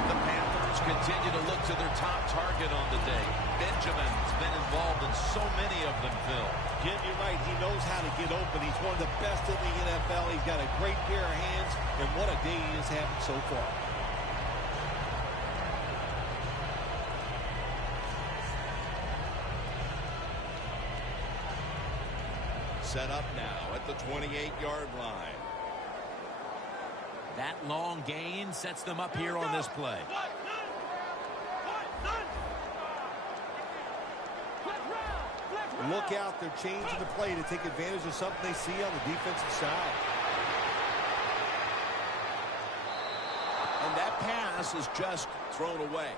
The Panthers continue to look to their top target on the day. Benjamin's been involved in so many of them, Phil. Jim, you're right. He knows how to get open. He's one of the best in the NFL. He's got a great pair of hands, and what a day he is having so far. Set up now at the 28-yard line. That long gain sets them up here on this play. Look out. They're changing the play to take advantage of something they see on the defensive side. And that pass is just thrown away.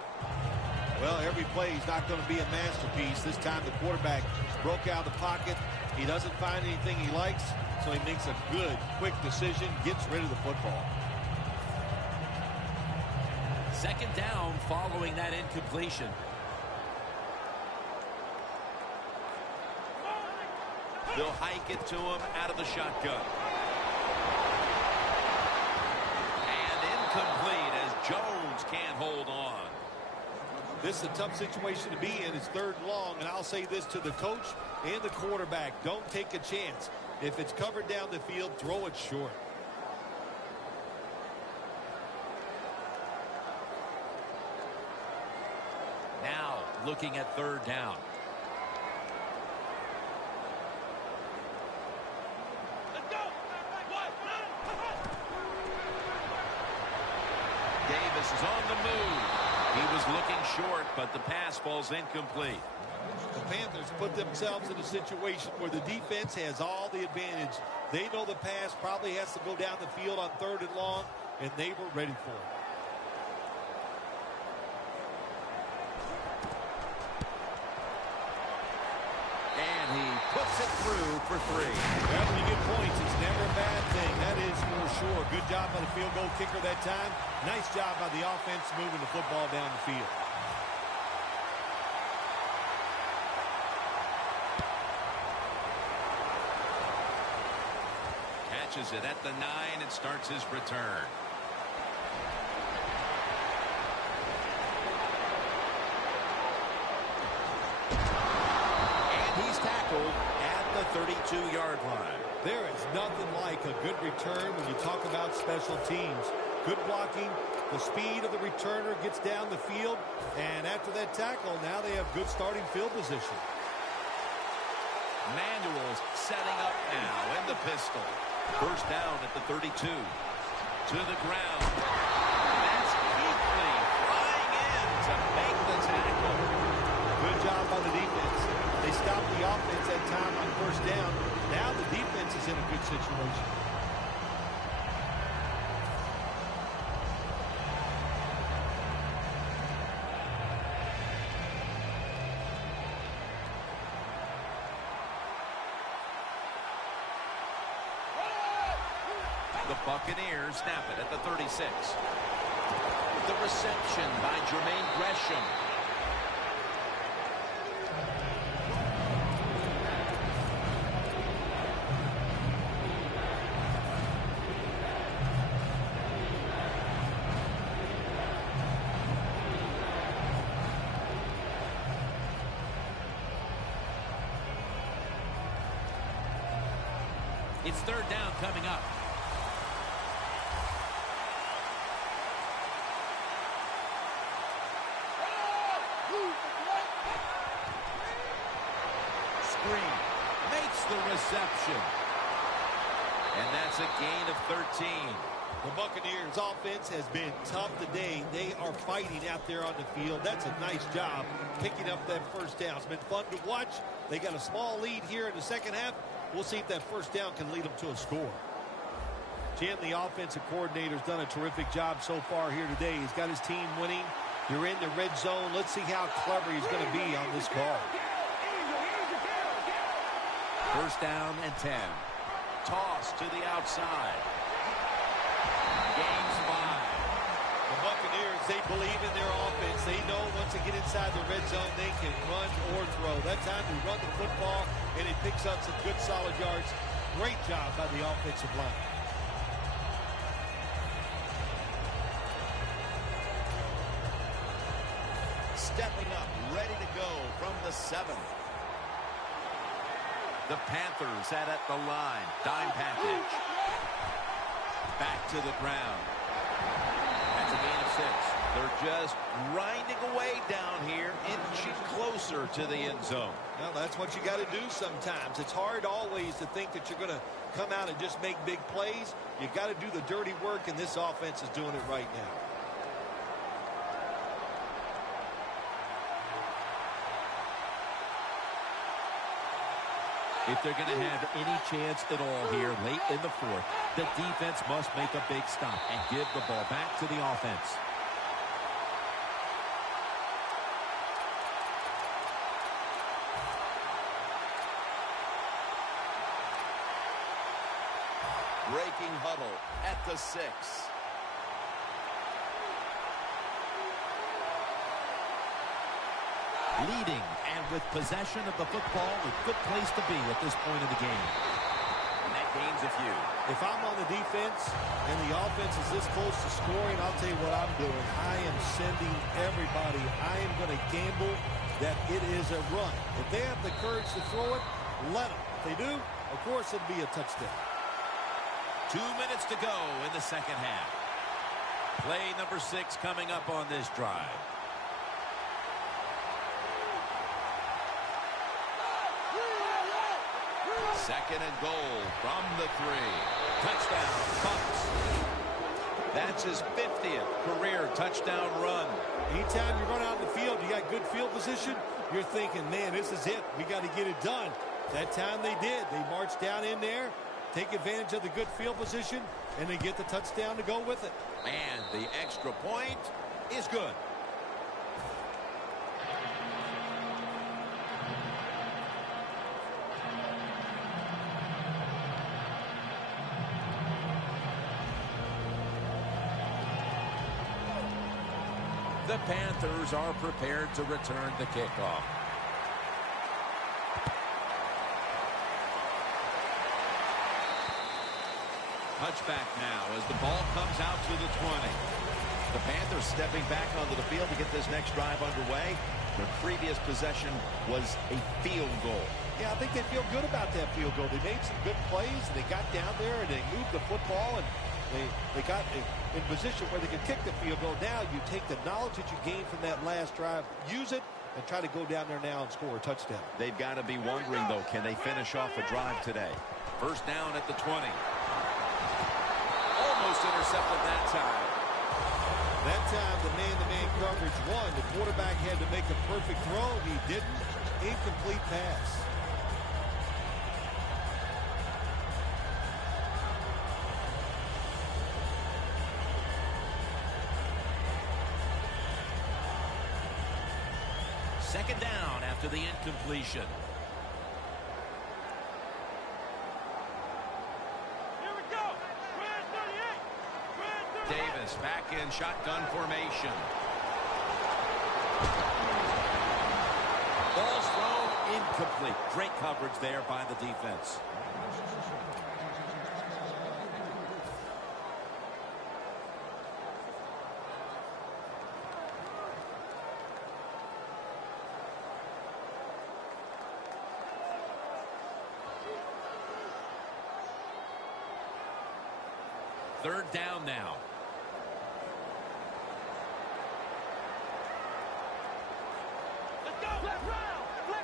Well, every play is not going to be a masterpiece. This time the quarterback broke out of the pocket. He doesn't find anything he likes, so he makes a good, quick decision, gets rid of the football. Second down following that incompletion. They'll hike it to him out of the shotgun. And incomplete as Jones can't hold on. This is a tough situation to be in. It's 3rd and long, and I'll say this to the coach and the quarterback. Don't take a chance. If it's covered down the field, throw it short. Now looking at 3rd down. Let's go. Davis is on the move. He was looking short, but the pass falls incomplete. The Panthers put themselves in a situation where the defense has all the advantage. They know the pass probably has to go down the field on 3rd and long, and they were ready for it. And he puts it through for 3. Well, when you get points, it's never a bad thing. That is for sure. Good job by the field goal kicker that time. Nice job by the offense moving the football down the field. Catches it at the 9 and starts his return. And he's tackled at the 32-yard line. There is nothing like a good return when you talk about special teams. Good blocking, the speed of the returner gets down the field, and after that tackle, now they have good starting field position. Manuel's setting up now in the pistol. First down at the 32. To the ground. That's Keithley flying in to make the tackle. Good job by the defense. They stopped the offense that time on first down. Now the defense is in a good situation. The Buccaneers snap it at the 36. The reception by Jermaine Gresham. It's third down coming up. Screen makes the reception. And that's a gain of 13. The Buccaneers offense has been tough today. They are fighting out there on the field. That's a nice job picking up that first down. It's been fun to watch. They got a small lead here in the second half. We'll see if that first down can lead them to a score. Jim, the offensive coordinator, has done a terrific job so far here today. He's got his team winning. You're in the red zone. Let's see how clever he's going to be on this call. First down and 10. Toss to the outside. Gains 5. The Buccaneers, they believe in their offense. They know once they get inside the red zone, they can run or throw. That time they run the football, and it picks up some good solid yards. Great job by the offensive line. Stepping up, ready to go from the 7. The Panthers at the line. Dime package. Back to the ground. That's a gain of 6. They're just grinding away down here, inching closer to the end zone. Well, that's what you got to do sometimes. It's hard always to think that you're going to come out and just make big plays. You got to do the dirty work, and this offense is doing it right now. If they're going to have any chance at all here late in the fourth, the defense must make a big stop and give the ball back to the offense. Breaking huddle at the 6. Leading and with possession of the football, a good place to be at this point in the game. And that gains a few. If I'm on the defense and the offense is this close to scoring, I'll tell you what I'm doing. I am sending everybody. I am going to gamble that it is a run. If they have the courage to throw it, let them. If they do, of course it'll be a touchdown. 2 minutes to go in the second half. Play number 6 coming up on this drive. Second and goal from the 3. Touchdown, Bucks. That's his 50th career touchdown run. Anytime you run out in the field, you got good field position, you're thinking, man, this is it. We got to get it done. That time they did. They marched down in there, take advantage of the good field position, and they get the touchdown to go with it. And the extra point is good. The Panthers are prepared to return the kickoff. Touchback now as the ball comes out to the 20. The Panthers stepping back onto the field to get this next drive underway. Their previous possession was a field goal. Yeah, I think they feel good about that field goal. They made some good plays, and they got down there, and they moved the football, and they got in position where they could kick the field goal. Now you take the knowledge that you gained from that last drive, use it, and try to go down there now and score a touchdown. They've got to be wondering, though, can they finish off a drive today? First down at the 20. Almost intercepted that time. That time, the man-to-man coverage won. The quarterback had to make a perfect throw. He didn't. Incomplete pass. Second down after the incompletion. Here we go. Davis back in shotgun formation. Ball's thrown incomplete. Great coverage there by the defense. Third down now.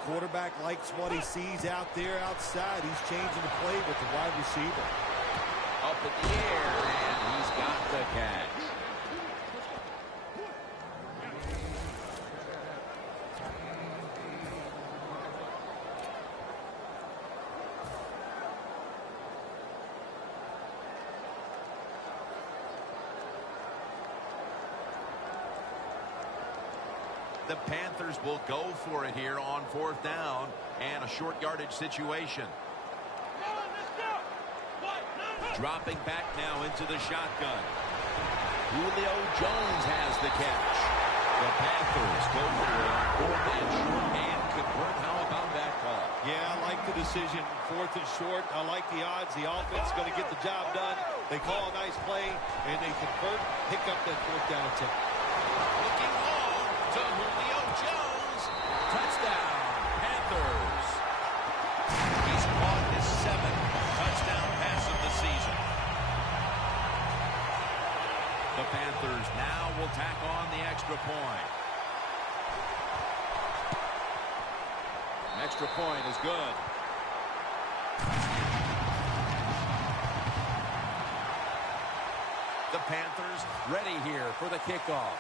Quarterback likes what he sees out there outside. He's changing the play with the wide receiver. Up in the air, and he's got the catch. The Panthers will go for it here on fourth down and a short yardage situation. Dropping back now into the shotgun. Julio Jones has the catch. The Panthers go for it on fourth and short and convert. How about that call? Yeah, I like the decision. Fourth and short. I like the odds. The offense is going to get the job done. They call a nice play, and they convert, pick up that fourth down attempt. Looking long to Julio Jones. Touchdown, Panthers. He's caught his 7th touchdown pass of the season. The Panthers now will tack on the extra point. Extra point is good. The Panthers Ready here for the kickoff.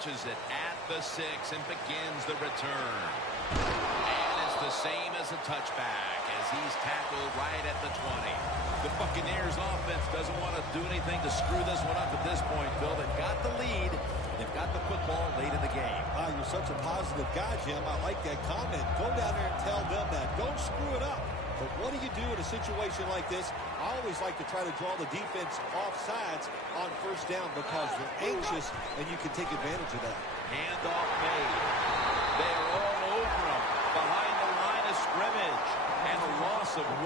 catches it at the 6 and begins the return. And it's the same as a touchback as he's tackled right at the 20. The Buccaneers offense doesn't want to do anything to screw this one up at this point, Bill. They've got the lead. They've got the football late in the game. You're such a positive guy, Jim. I like that comment. Go down there and tell them that. Don't screw it up. But what do you do in a situation like this? I always like to try to draw the defense off sides on first down because they're anxious and you can take advantage of that. Handoff made. They're all over him behind the line of scrimmage. And a loss of 1.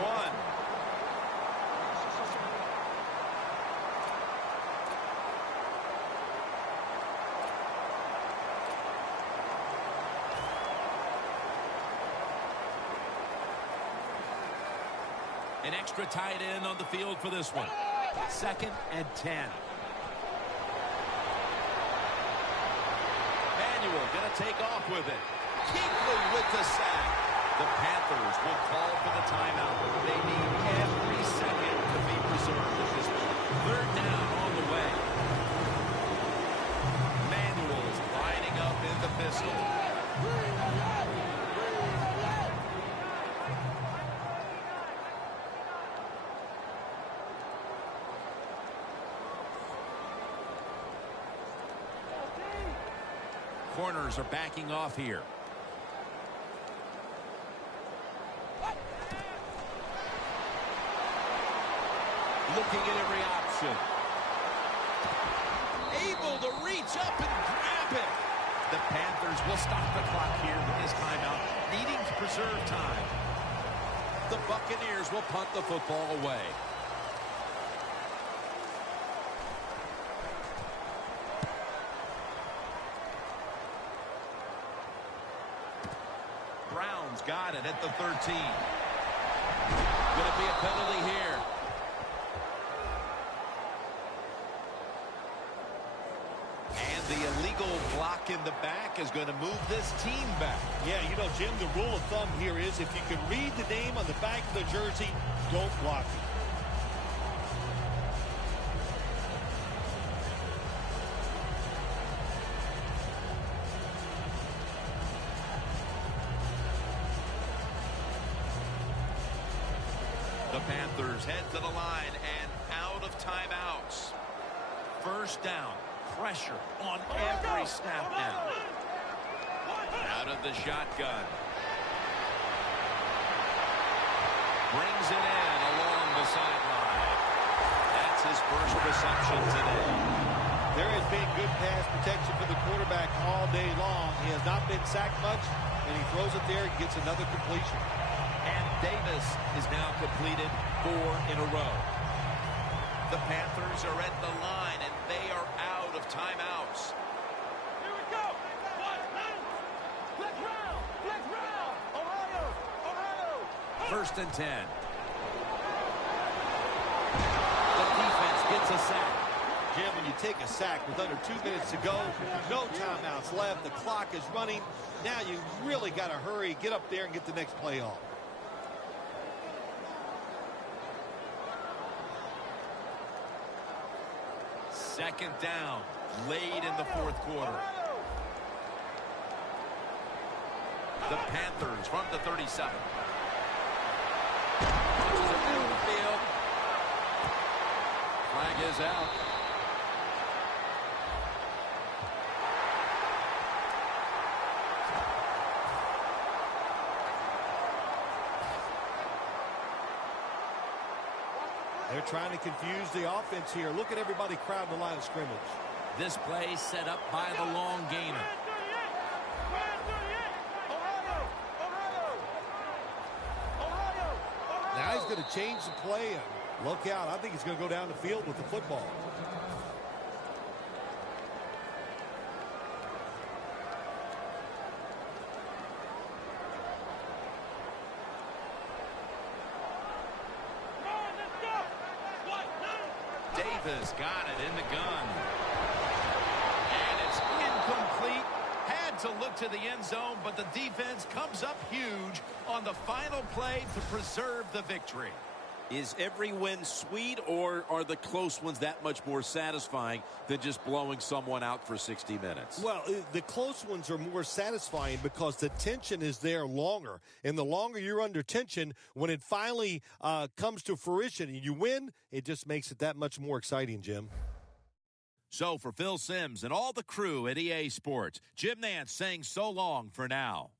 An extra tight end on the field for this one. 2nd and 10. Manuel going to take off with it. Kuechly with the sack. The Panthers will call for the timeout. They need every second to be preserved at this point. 3rd down on the way. Manuel's lining up in the pistol. Corners are backing off here. Looking at every option. Able to reach up and grab it. The Panthers will stop the clock here with this timeout, needing to preserve time. The Buccaneers will punt the football away. Brown's got it at the 13. Going to be a penalty here. And the illegal block in the back is going to move this team back. Yeah, you know, Jim, the rule of thumb here is if you can read the name on the back of the jersey, don't block it. The Panthers head to the line and out of timeouts. First down. Pressure on every snap now. Out of the shotgun. Brings it in along the sideline. That's his first reception today. There has been good pass protection for the quarterback all day long. He has not been sacked much, and he throws it there and gets another completion. And Davis is now completed 4 in a row. The Panthers are at the line, and they are out timeouts. Here we go. Flex round. Flex round. Ohio. Ohio. First and 10. The defense gets a sack. Jim, when you take a sack with under 2 minutes to go, no timeouts left, the clock is running. Now you really got to hurry, get up there and get the next play off. Second down, late in the fourth quarter. The Panthers from the 37. Field. Flag is out. They're trying to confuse the offense here. Look at everybody crowding the line of scrimmage. This play set up by the long gainer. Now he's going to change the play and look out. I think he's going to go down the field with the football. Davis got it in the gun. And it's incomplete. Had to look to the end zone, but the defense comes up huge on the final play to preserve the victory. Is every win sweet, or are the close ones that much more satisfying than just blowing someone out for 60 minutes? Well, the close ones are more satisfying because the tension is there longer. And the longer you're under tension, when it finally comes to fruition and you win, it just makes it that much more exciting, Jim. So for Phil Simms and all the crew at EA Sports, Jim Nantz saying so long for now.